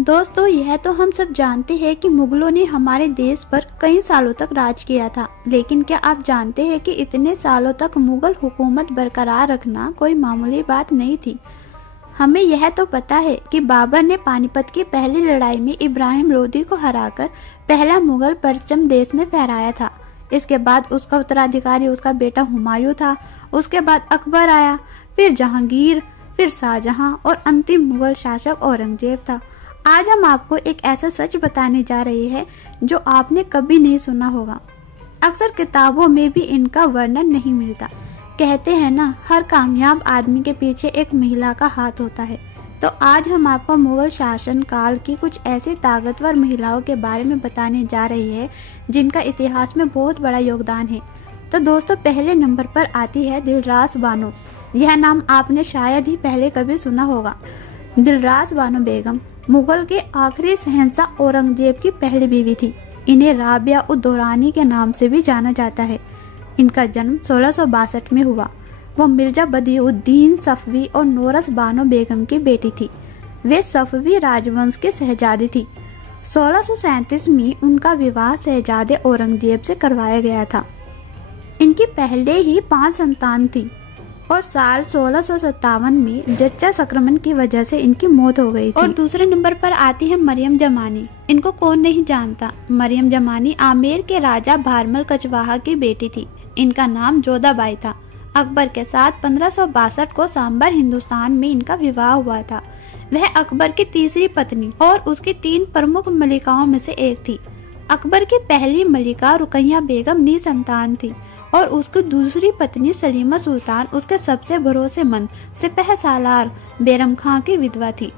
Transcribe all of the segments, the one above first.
दोस्तों, यह तो हम सब जानते हैं कि मुगलों ने हमारे देश पर कई सालों तक राज किया था, लेकिन क्या आप जानते हैं कि इतने सालों तक मुगल हुकूमत बरकरार रखना कोई मामूली बात नहीं थी। हमें यह तो पता है कि बाबर ने पानीपत की पहली लड़ाई में इब्राहिम लोदी को हराकर पहला मुगल परचम देश में फहराया था। इसके बाद उसका उत्तराधिकारी उसका बेटा हुमायूं था। उसके बाद अकबर आया, फिर जहांगीर, फिर शाहजहां और अंतिम मुगल शासक औरंगजेब था। आज हम आपको एक ऐसा सच बताने जा रहे हैं जो आपने कभी नहीं सुना होगा। अक्सर किताबों में भी इनका वर्णन नहीं मिलता। कहते हैं ना, हर कामयाब आदमी के पीछे एक महिला का हाथ होता है। तो आज हम आपको मुगल शासन काल की कुछ ऐसी ताकतवर महिलाओं के बारे में बताने जा रहे हैं जिनका इतिहास में बहुत बड़ा योगदान है। तो दोस्तों, पहले नंबर पर आती है दिलरास बानो। यह नाम आपने शायद ही पहले कभी सुना होगा। दिलरास बानो बेगम मुगल के आखिरी शहंशाह औरंगजेब की पहली बीवी थी। इन्हें राबिया उद दौरानी के नाम से भी जाना जाता है। इनका जन्म 1662 में हुआ। वो मिर्जा बदियुद्दीन सफवी और नोरस बानो बेगम की बेटी थी। वे सफवी राजवंश के शहजादी थी। 1637 में उनका विवाह शहजादे औरंगजेब से करवाया गया था। इनकी पहले ही 5 संतान थी और साल 1657 में जच्चा संक्रमण की वजह से इनकी मौत हो गई थी। और दूसरे नंबर पर आती है मरियम जमानी। इनको कौन नहीं जानता। मरियम जमानी आमेर के राजा भारमल कचवाहा की बेटी थी। इनका नाम जोधाबाई था। अकबर के साथ 1562 को सांबर हिंदुस्तान में इनका विवाह हुआ था। वह अकबर की तीसरी पत्नी और उसकी 3 प्रमुख मलिकाओं में से एक थी। अकबर की पहली मलिका रुकैया बेगम निसंतान थी और उसकी दूसरी पत्नी सलीमा सुल्तान उसके सबसे भरोसेमंद सिपह सालार बैरम खां की विधवा थी।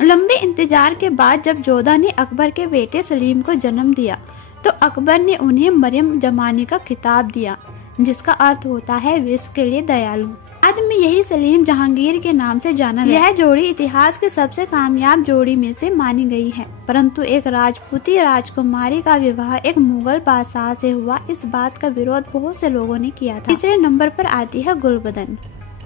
लंबे इंतजार के बाद जब जोधा ने अकबर के बेटे सलीम को जन्म दिया तो अकबर ने उन्हें मरियम जमानी का खिताब दिया, जिसका अर्थ होता है विश्व के लिए दयालु। बाद में यही सलीम जहांगीर के नाम से जाना गया। यह जोड़ी इतिहास के सबसे कामयाब जोड़ी में से मानी गई है, परंतु एक राजपूती राजकुमारी का विवाह एक मुगल बादशाह से हुआ, इस बात का विरोध बहुत से लोगों ने किया था। तीसरे नंबर पर आती है गुलबदन।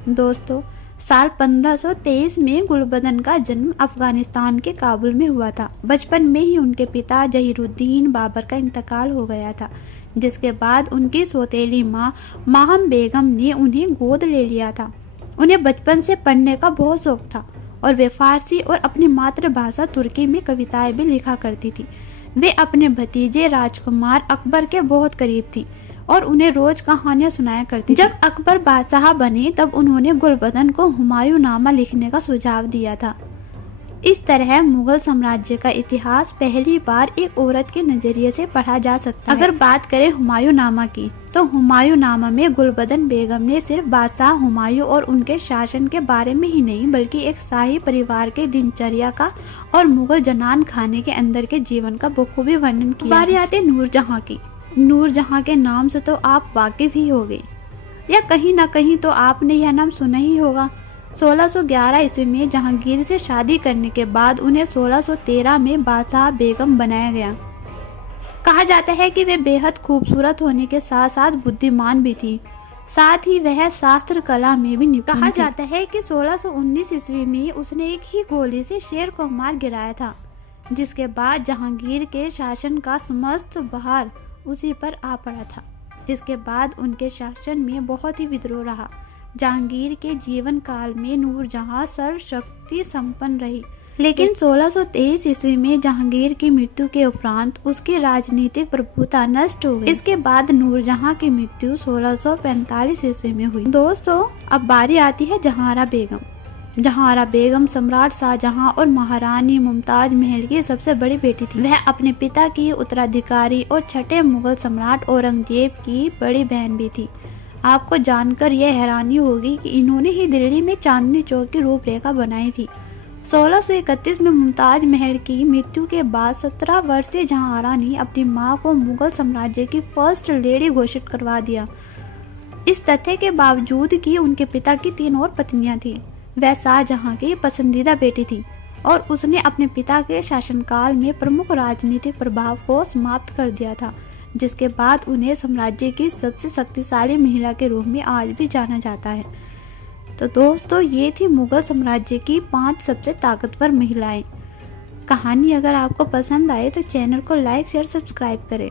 दोस्तों, साल 1523 में गुलबदन का जन्म अफगानिस्तान के काबुल में हुआ था। बचपन में ही उनके पिता जहीरुद्दीन बाबर का इंतकाल हो गया था, जिसके बाद उनकी सौतेली माँ माहम बेगम ने उन्हें गोद ले लिया था। उन्हें बचपन से पढ़ने का बहुत शौक था और वे फारसी और अपनी मातृभाषा तुर्की में कविताएं भी लिखा करती थी। वे अपने भतीजे राजकुमार अकबर के बहुत करीब थी और उन्हें रोज कहानियां सुनाया करती थी। जब अकबर बादशाह बने तब उन्होंने गुलबदन को हुमायूं नामा लिखने का सुझाव दिया था। इस तरह मुगल साम्राज्य का इतिहास पहली बार एक औरत के नजरिए से पढ़ा जा सकता है। अगर बात करें हुमायूं नामा की, तो हुमायूं नामा में गुलबदन बेगम ने सिर्फ बादशाह हुमायूं और उनके शासन के बारे में ही नहीं, बल्कि एक शाही परिवार के दिनचर्या का और मुगल जनान खाने के अंदर के जीवन का बखूबी वर्णन किया। बारी आती है नूरजहां की। नूरजहां के नाम से तो आप वाकिफ ही होंगे, या कहीं ना कहीं तो आपने यह नाम सुना ही होगा। 1611 ईस्वी में जहांगीर से शादी करने के बाद उन्हें 1613 में बादशाह बेगम बनाया गया। कहा जाता है कि वे बेहद खूबसूरत होने के साथ साथ बुद्धिमान भी थी, साथ ही वह शास्त्र कला में भी निपुण थी। कहा जाता है कि 1619 ईस्वी में उसने एक ही गोली से शेर को मार गिराया था, जिसके बाद जहांगीर के शासन का समस्त भार उसी पर आ पड़ा था। इसके बाद उनके शासन में बहुत ही विद्रोह रहा। जहांगीर के जीवन काल में नूरजहां सर्वशक्ति संपन्न रही, लेकिन 1623 ईस्वी में जहांगीर की मृत्यु के उपरांत उसकी राजनीतिक प्रभुता नष्ट हो गई। इसके बाद नूरजहां की मृत्यु 1645 ईस्वी में हुई। दोस्तों, अब बारी आती है जहांआरा बेगम। जहांआरा बेगम सम्राट शाहजहां और महारानी मुमताज महल की सबसे बड़ी बेटी थी। वह अपने पिता की उत्तराधिकारी और छठे मुगल सम्राट औरंगजेब की बड़ी बहन भी थी। आपको जानकर यह हैरानी होगी कि इन्होंने ही दिल्ली में चांदनी चौक की रूपरेखा बनाई थी। 1631 में मुमताज महल की मृत्यु के बाद 17 वर्षीय जहांआरा ने अपनी मां को मुगल साम्राज्य की फर्स्ट लेडी घोषित करवा दिया। इस तथ्य के बावजूद कि उनके पिता की 3 और पत्नियां थीं, वह शाहजहां की पसंदीदा बेटी थी और उसने अपने पिता के शासनकाल में प्रमुख राजनीतिक प्रभाव को समाप्त कर दिया था, जिसके बाद उन्हें साम्राज्य की सबसे शक्तिशाली महिला के रूप में आज भी जाना जाता है। तो दोस्तों, ये थी मुगल साम्राज्य की 5 सबसे ताकतवर महिलाएं। कहानी अगर आपको पसंद आए तो चैनल को लाइक शेयर सब्सक्राइब करें।